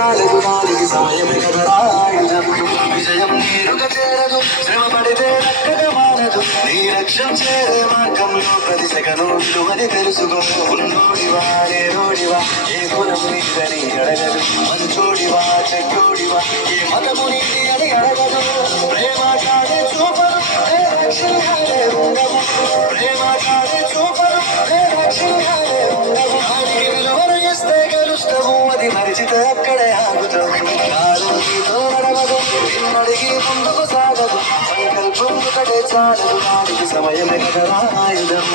చాలదు దానికి సమయమే కదరా ఆయుధం. విజయం నీరుగా చేరదు, శ్రమ పడితే దక్కగా మానదు. నీ లక్ష్యం చేరే మార్గంలో ప్రతి సెకను అని తెలుసుకో. ఉన్నోడివా నేనోడివా ఏ కులం నీదని అడగదు. మంచోడివా చెడ్డోడివా ఏ మతము నీది అని అడగదు. ప్రేమ కాడే చూపదు ఏ లక్ష్యాలే ఉండవు. ప్రేమ కాడే చూపదు ఏ లక్ష్యాలే ఉండవు. దానికి విలువను ఇస్తే గెలుస్తావు, అది మరిచితే అక్కడే ఆగుతావు. కాలం నీతో నడవదు, నిన్నడిగి ముందుకు సాగదు. సంకల్పం ఒకటే చాలదు, దానికి సమయమే కదా ఆయుధం.